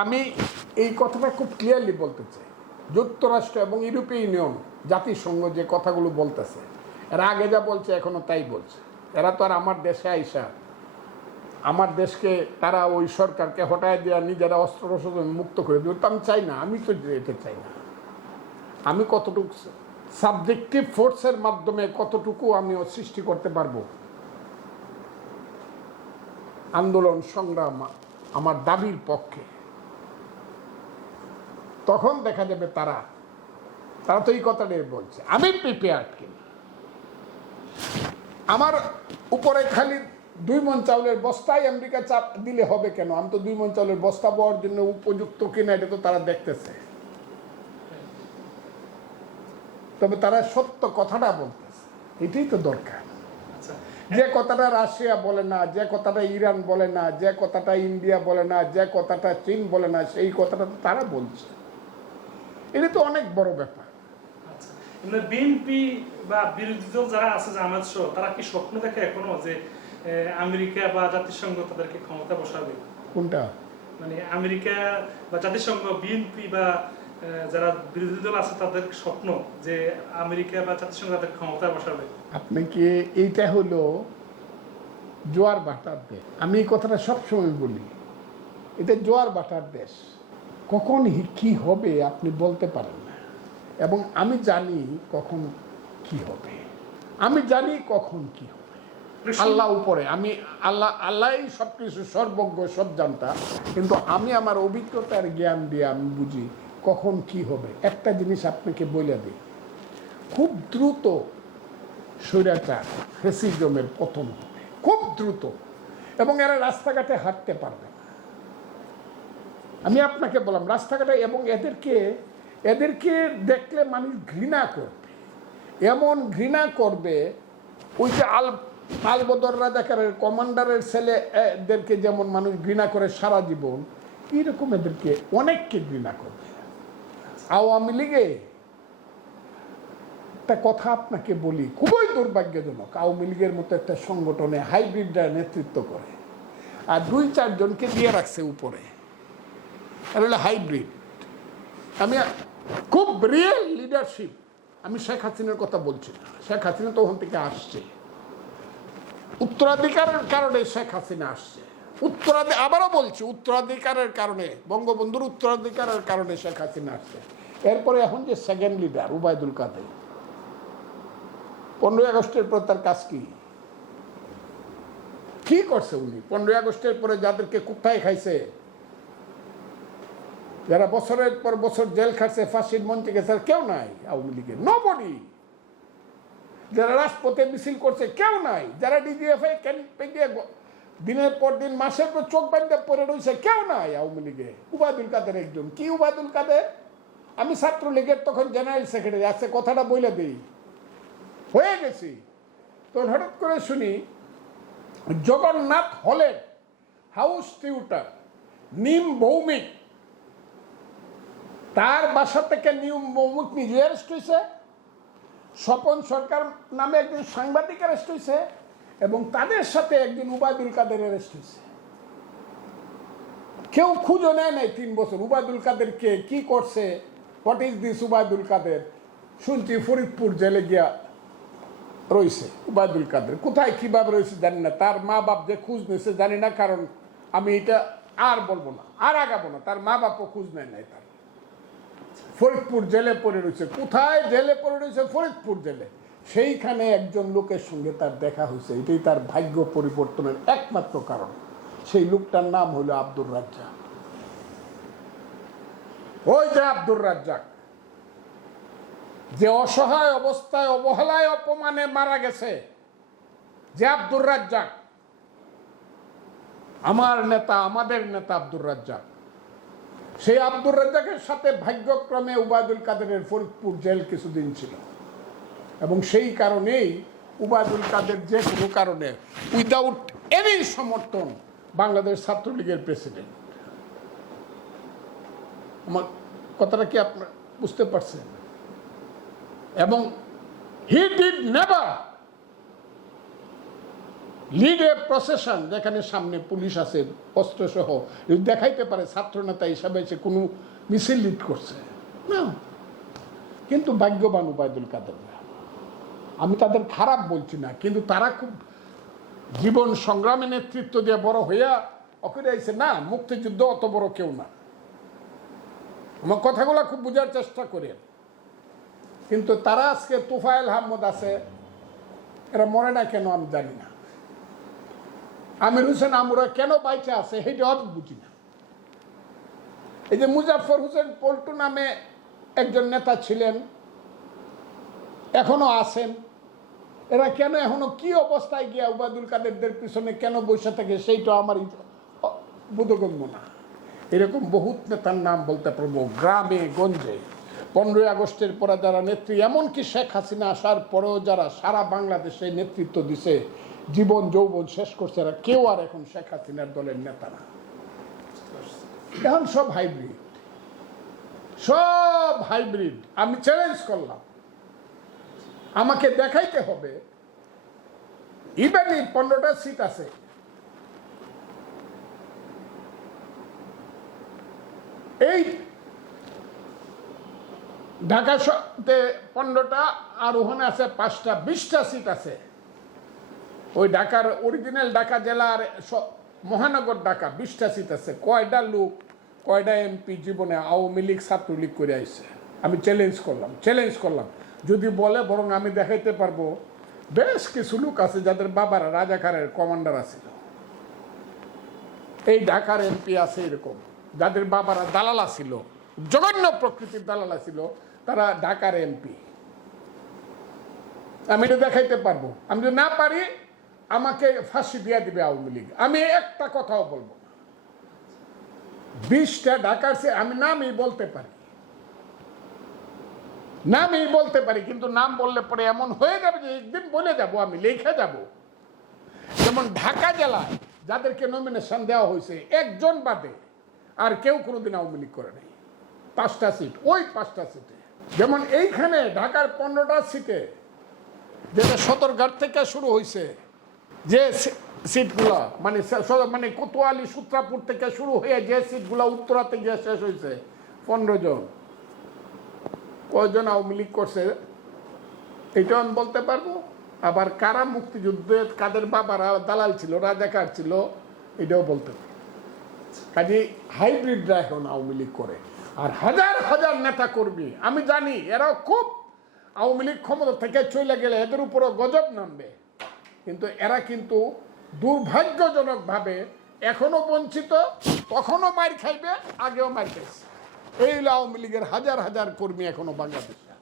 আমি এই কথাটা খুব ক্লিয়ারলি বলতে চাই। যুক্তরাষ্ট্র এবং ইউরোপীয় ইউনিয়ন, জাতিসংঘ যে কথাগুলো বলতেছে, এরা আগে যা বলছে এখনও তাই বলছে। এরা তো আর আমার দেশে আইসা, আমার দেশকে তারা ওই সরকারকে হটায় দেওয়া নিজেরা অস্ত্র মুক্ত করে দেবে, তো আমি চাই না, আমি তো এটা চাই না। আমি কতটুকু সাবজেক্টিভ ফোর্সের মাধ্যমে কতটুকু আমি সৃষ্টি করতে পারব? আন্দোলন সংগ্রাম আমার দাবির পক্ষে। তখন দেখা যাবে তারা তারা তো এই কথাটাই বলছে আমি প্রিপেয়ার্ড কিনা? আমার উপরে খালি দুই মন চাউলের বস্তায় আমেরিকা চাপ দিলে হবে কেন? আমি তো দুই মন চাউলের বস্তা পাওয়ার জন্য উপযুক্ত কিনা এটা তো তারা দেখতেছে। তবে তারা সত্য কথাটা বলতেছে এটাই তো দরকার। আচ্ছা। যে কথাটা রাশিয়া বলে না যে কথাটা ইরান বলে না যে কথাটা ইন্ডিয়া বলে না যে কথাটা চীন বলে না সেই কথাটা তো তারা বলছে। এটা তো অনেক বড় ব্যাপার। আচ্ছা বিএনপি বা বিরোধী দল যারা আছে জামাত সহ তারা কি স্বপ্ন দেখে এখনও যে আমেরিকা বা জাতিসংঘ তাদেরকে ক্ষমতা বসাবে? কোনটা? মানে আমেরিকা বা জাতিসংঘ বিএনপি বা যারা বিরোধী দল আছে তাদের স্বপ্ন যে আমেরিকা বা জাতিসংঘ তাদের ক্ষমতা বসাবে? আপনি কি এইটা হলো জোয়ার ভাটার দেশ? আমি এই কথাটা সবসময় বলি এটা জোয়ার বাটার দেশ। কখন কি হবে আপনি বলতে পারেন না। এবং আমি জানি কখন কি হবে। আমি জানি কখন কি হবে। আল্লাহ উপরে আমি আল্লাহ আল্লাহই সব কিছু সর্বজ্ঞ সব জানতা কিন্তু আমি আমার অভিজ্ঞতার জ্ঞান দিয়ে আমি বুঝি কখন কি হবে। একটা জিনিস আপনাকে বলে দিই। খুব দ্রুত স্বৈরাচার ফেসিজমের পতন হবে। খুব দ্রুত। এবং এরা রাস্তাঘাটে হাঁটতে পারবে আমি আপনাকে বললাম, রাস্তাঘাটে এবং এদেরকে এদেরকে দেখলে মানুষ ঘৃণা করবে এমন ঘৃণা করবে, ওই যে আল আলবদর রাজাকারের কমান্ডারের ছেলে, এদেরকে যেমন মানুষ ঘৃণা করে সারা জীবন, এরকম এদেরকে অনেককে ঘৃণা করবে আওয়ামী লীগে একটা কথা আপনাকে বলি, খুবই দুর্ভাগ্যজনক, আওয়ামী লীগের মতো একটা সংগঠনে হাইব্রিডরা নেতৃত্ব করে, আর দুই চারজনকে দিয়ে রাখছে উপরে। এটা হলো হাইব্রিড আমি খুব রিয়েল লিডারশিপ আমি শেখ হাসিনার কথা বলছি শেখ হাসিনা তো ওখান থেকে আসছে। উত্তরাধিকারের কারণে শেখ হাসিনা আসছে। উত্তরাধি আবারও বলছি, উত্তরাধিকারের কারণে, বঙ্গবন্ধুর উত্তরাধিকারের কারণে শেখ হাসিনা আসছে। এরপরে এখন যে সেকেন্ড লিডার উবায়দুল কাদের। পনেরোই আগস্টের পর তার কাজ কি? কি করছে উনি? পনেরোই আগস্টের পরে যাদেরকে কুত্তায় খাইছে যারা বছরের পর বছর জেল খাটছে, ফাঁসির মঞ্চে গেছে কেউ নাই আওয়ামী লীগের। নবডি যারা রাজপথে মিছিল করছে, কেউ নাই। যারা ডিজিএফআই ক্যাম্পে গিয়ে দিনের পর দিন, মাসের পর চোখ বান্ধে পড়ে রয়েছে, কেউ নাই আওয়ামী লীগে। উবায়দুল কাদের একজন। কি উবায়দুল কাদের? আমি ছাত্রলীগের তখন জেনারেল সেক্রেটারি আছে কথাটা বলে দিই। হয়ে গেছি। তো হঠাৎ করে শুনি, জগন্নাথ হলের হাউস টিউটার, নিম ভৌমিক তার বাসা থেকে নিয়ম ভৌমিক নিজে অ্যারেস্ট হয়েছে স্বপন সরকার নামে একজন সাংবাদিক অ্যারেস্ট হয়েছে এবং তাদের সাথে একদিন উবায়দুল কাদের অ্যারেস্ট হয়েছে কেউ খুঁজো নেয় নাই তিন বছর, উবায়দুল কাদেরকে কি করছে what is this Obaidul Quader? শুনছি ফরিদপুর জেলে গিয়া রয়েছে উবায়দুল কাদের। কোথায়, কীভাবে রয়েছে জানি না, তার মা বাপ যে খোঁজ নিয়েছে জানি না, কারণ আমি এটা আর বলব না, আর আগাবো না, তার মা বাপও খোঁজ নেয় নাই তার। ফরিদপুর জেলে পড়ে রয়েছে। কোথায় জেলে পড়ে রয়েছে? ফরিদপুর জেলে। সেইখানে একজন লোকের সঙ্গে তার দেখা হয়েছে। এটাই তার ভাগ্য পরিবর্তনের একমাত্র কারণ। সেই লোকটার নাম হলো আব্দুর রাজ্জাক। ওই যে আব্দুর রাজ্জাক। যে অসহায় অবস্থায়, অবহেলায়, অপমানে মারা গেছে। যে আব্দুর রাজ্জাক। আমার নেতা, আমাদের নেতা আব্দুর রাজ্জাক। সেই আব্দুর রাজ্জাকের সাথে ভাগ্যক্রমে উবায়দুল কাদেরের ফরিদপুর জেল কিছুদিন ছিল। এবং সেই কারণেই উবায়দুল কাদের যে কোনো কারণে উইদাউট এনি সমর্থন বাংলাদেশ ছাত্রলীগের প্রেসিডেন্ট আমার কথাটা কি আপনার বুঝতে পারছেন? এবং he did never lead a procession যেখানে সামনে পুলিশ আছে, অস্ত্রসহ দেখাইতে পারে ছাত্রনেতা হিসাবে সে কোনো মিছিল লিড করছে, না। কিন্তু ভাগ্যবান উবায়দুল কাদের। আমি তাদের খারাপ বলছি না, কিন্তু তারা খুব জীবন সংগ্রামে নেতৃত্ব দিয়ে বড় হইয়া অকরে আইছে, না, মুক্তিযুদ্ধ অত বড় কেউ না। আমার কথাগুলো খুব বোঝার চেষ্টা করেন কিন্তু তারা আজকে তুফাইল আহমদ আছে, এরা মরে না কেন আমি জানি না। আমির হোসেন আমরা কেন বাইচে আছে সেটা আমি বুঝি না। এই যে মুজাফর হোসেন পল্টু নামে একজন নেতা ছিলেন, এখনও আছেন। এরা কেন এখনও কি অবস্থায় গিয়া উবাদুল কাদেরদের পিছনে কেন বসে থাকে সেইটা আমার বোধগম্য না। এরকম বহুত নেতার নাম বলতে পারব গ্রামে, গঞ্জে। পনেরোই আগস্টের পরে যারা নেত্রী, এমনকি শেখ হাসিনা আসার পরেও যারা সারা বাংলাদেশে নেতৃত্ব দিছে জীবন যৌবন শেষ করছে এরা কেউ আর এখন শেখ হাসিনার দলের নেতা না। এখন সব হাইব্রিড সব হাইব্রিড আমি চ্যালেঞ্জ করলাম। আমাকে দেখাইতে হবে। ইভেন পনেরোটা সিট আছে। এই ঢাকা পনেরোটা আর ওখানে আছে পাঁচটা, বিশটা সিট আছে। ওই ঢাকার অরিজিনাল ঢাকা জেলার মহানগর ঢাকা, বিশটা সিট আছে। কয়টা লোক কয়টা এমপি জীবনে আওয়ামী লীগ ছাত্রলীগ করে আইছে? আমি চ্যালেঞ্জ করলাম চ্যালেঞ্জ করলাম। যদি বলে বরং আমি দেখাইতে পারব, বেশ কিছু লোক আছে যাদের বাবারা রাজাকারের কমান্ডার আছিল। এই ঢাকার এমপি আছে এরকম। যাদের বাবারা দালালা ছিল জঘন্য প্রকৃতির দালালা ছিল তারা ঢাকার এমপি আমি এটা দেখাইতে পারব। আমি যদি না পারি আমাকে ফাঁসি দিয়ে দিবে আওয়ামী লীগ। আমি একটা কথাও বলব বিশটা ঢাকার সে আমি নামই বলতে পারি। নামই বলতে পারি, কিন্তু নাম বললে পরে এমন হয়ে যাবে যে একদিন বলে যাব, আমি লিখে যাব। যেমন ঢাকা জেলায় যাদেরকে নমিনেশন দেওয়া হয়েছে, একজন বাদে আর কেউ কোনোদিন আওয়ামী লীগ করে নেই। পাঁচটা সিট ওই পাঁচটা সিটে যেমন এইখানে ঢাকার পনেরোটা সিটে যেটা সদরঘাট থেকে শুরু হয়েছে যে সিটগুলা মানে মানে কোতোয়ালি সূত্রাপুর থেকে শুরু হয়ে যে সিটগুলা উত্তরাতে গিয়ে শেষ হয়েছে পনেরো জন। কয়জন আওয়ামী লীগ করছে এটা আমি বলতে পারব? আবার কারা মুক্তিযুদ্ধে কাদের বাবারা দালাল ছিল, রাজাকার ছিল, এটাও বলতে পারব। কাজে হাইব্রিডরা এখন আওয়ামী লীগ করে। আর হাজার হাজার নেতা কর্মী আমি জানি, এরাও খুব আওয়ামী লীগ ক্ষমতা থেকে চলে গেলে এদের উপরও গজব নামবে। কিন্তু এরা কিন্তু দুর্ভাগ্যজনকভাবে এখনও বঞ্চিত তখনও মার খাইবে, আগেও মার খাইছে। এই আওয়ামী লীগের হাজার হাজার কর্মী এখনও বাংলাদেশে।